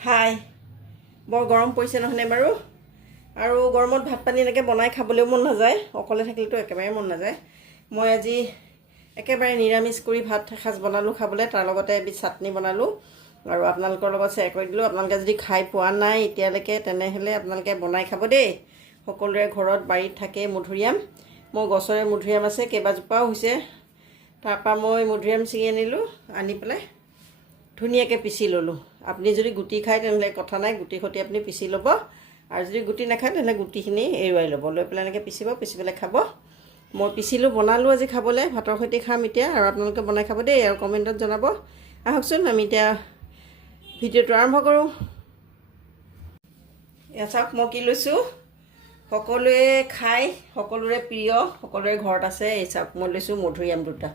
হাই বৰ গৰম পৰিছে নহয়নে বাৰু আৰু গৰমত ভাত পানী এনেকৈ বনাই খাবলৈও মন নাযায় অকলে থাকিলেতো একেবাৰে মন নাযায় মই আজি একেবাৰে নিৰামিষ কৰি ভাত এসাঁজ বনালোঁ খাবলৈ তাৰ লগতে এবিধ চাটনি বনালোঁ আৰু আপোনালোকৰ লগত শ্বেয়াৰ কৰি দিলোঁ আপোনালোকে যদি খাই পোৱা নাই এতিয়ালৈকে তেনেহ'লে আপোনালোকে বনাই খাব দেই সকলোৰে ঘৰত বাৰীত থাকে মধুৰিআম মোৰ গছৰে মধুৰিআম আছে কেইবাজোপাও হৈছে তাৰপৰা মই মধুৰিআম ছিঙি আনিলোঁ আনি পেলাই ধুনীয়াকৈ পিচি ল'লোঁ আপুনি যদি গুটি খায় তেনেহ'লে কথা নাই গুটি সৈতে আপুনি পিচি ল'ব আৰু যদি গুটি নাখায় তেনেহ'লে গুটিখিনি এৰুৱাই ল'ব লৈ পেলাই এনেকৈ পিচিব পিচি পেলাই খাব মই পিচিলোঁ বনালোঁ আজি খাবলৈ ভাতৰ সৈতে খাম এতিয়া আৰু আপোনালোকে বনাই খাব দেই আৰু কমেণ্টত জনাব আহকচোন আমি এতিয়া ভিডিঅ'টো আৰম্ভ কৰোঁ এয়া চাওক মই কি লৈছোঁ সকলোৱে খাই সকলোৰে প্ৰিয় সকলোৰে ঘৰত আছে এই চাওক মই লৈছোঁ মধুৰিআম দুটা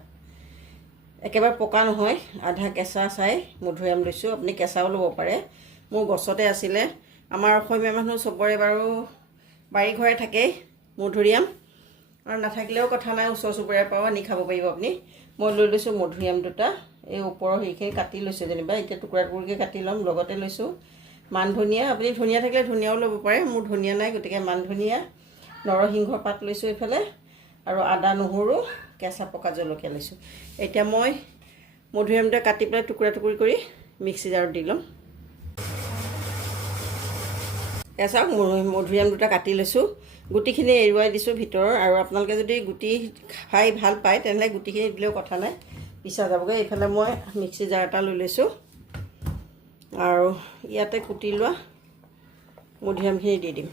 একেবাৰে পকা নহয় আধা কেঁচা চাই মধুৰিআম লৈছোঁ আপুনি কেঁচাও ল'ব পাৰে মোৰ গছতে আছিলে আমাৰ অসমীয়া মানুহ চবৰে বাৰু বাৰী ঘৰে থাকেই মধুৰিআম আৰু নাথাকিলেও কথা নাই ওচৰ চুবুৰীয়াৰ পৰাও আনি খাব পাৰিব আপুনি মই লৈ লৈছোঁ মধুৰিআম দুটা এই ওপৰৰ সেইখিনি কাটি লৈছোঁ যেনিবা এতিয়া টুকুৰা টুকুৰকৈ কাটি ল'ম লগতে লৈছোঁ মান ধনিয়া আপুনি ধনিয়া থাকিলে ধনিয়াও ল'ব পাৰে মোৰ ধনিয়া নাই গতিকে মান ধনিয়া নৰসিংহ পাত লৈছোঁ এইফালে আৰু আদা নহৰু কেঁচা পকা জলকীয়া লৈছোঁ এতিয়া মই মধুৰিআম দুটা কাটি পেলাই টুকুৰা টুকুৰি কৰি মিক্সি জাৰত দি ল'ম এয়া চাওক মধুৰিআম দুটা কাটি লৈছোঁ গুটিখিনি এৰুৱাই দিছোঁ ভিতৰৰ আৰু আপোনালোকে যদি গুটি খাই ভাল পায় তেনেহ'লে গুটিখিনি দিলেও কথা নাই পিছা যাবগৈ এইফালে মই মিক্সি জাৰ এটা লৈ লৈছোঁ আৰু ইয়াতে কুটি লোৱা মধুৰিআমখিনি দি দিম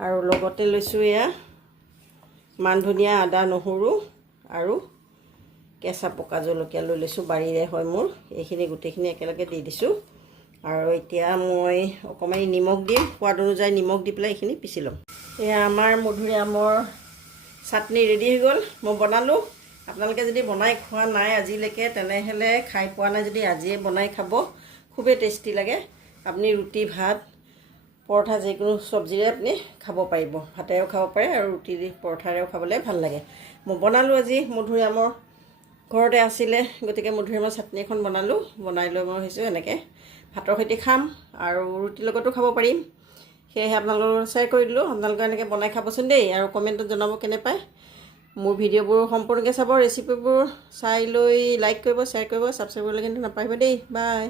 আৰু লগতে লৈছোঁ এয়া মান ধনিয়া আদা নহৰু আৰু কেঁচা পকা জলকীয়া লৈ লৈছোঁ বাৰীৰে হয় মোৰ এইখিনি গোটেইখিনি একেলগে দি দিছোঁ আৰু এতিয়া মই অকণমান নিমখ দিম সোৱাদ অনুযায়ী নিমখ দি পেলাই এইখিনি পিচি ল'ম এয়া আমাৰ মধুৰিআমৰ চাটনি ৰেডি হৈ গ'ল মই বনালোঁ আপোনালোকে যদি বনাই খোৱা নাই আজিলৈকে তেনেহ'লে খাই পোৱা নাই যদি আজিয়ে বনাই খাব খুবেই টেষ্টি লাগে আপুনি ৰুটি ভাত পৰঠা যিকোনো চব্জিৰে আপুনি খাব পাৰিব ভাতেৰেও খাব পাৰে আৰু ৰুটি পৰঠাৰেও খাবলৈ ভাল লাগে মই বনালোঁ আজি মধুৰিআমৰ ঘৰতে আছিলে গতিকে মধুৰিআমৰ চাটনি এখন বনালোঁ বনাই লৈ মই হৈছোঁ এনেকৈ ভাতৰ সৈতে খাম আৰু ৰুটিৰ লগতো খাব পাৰিম সেয়েহে আপোনালোকৰ শ্বেয়াৰ কৰি দিলোঁ আপোনালোকে এনেকৈ বনাই খাবচোন দেই আৰু কমেণ্টত জনাব কেনে পায় মোৰ ভিডিঅ'বোৰ সম্পূৰ্ণকৈ চাব ৰেচিপিবোৰ চাই লৈ লাইক কৰিব শ্বেয়াৰ কৰিব ছাবস্ক্ৰাইব কৰিবলৈ কিন্তু নাপাহৰিব দেই বাই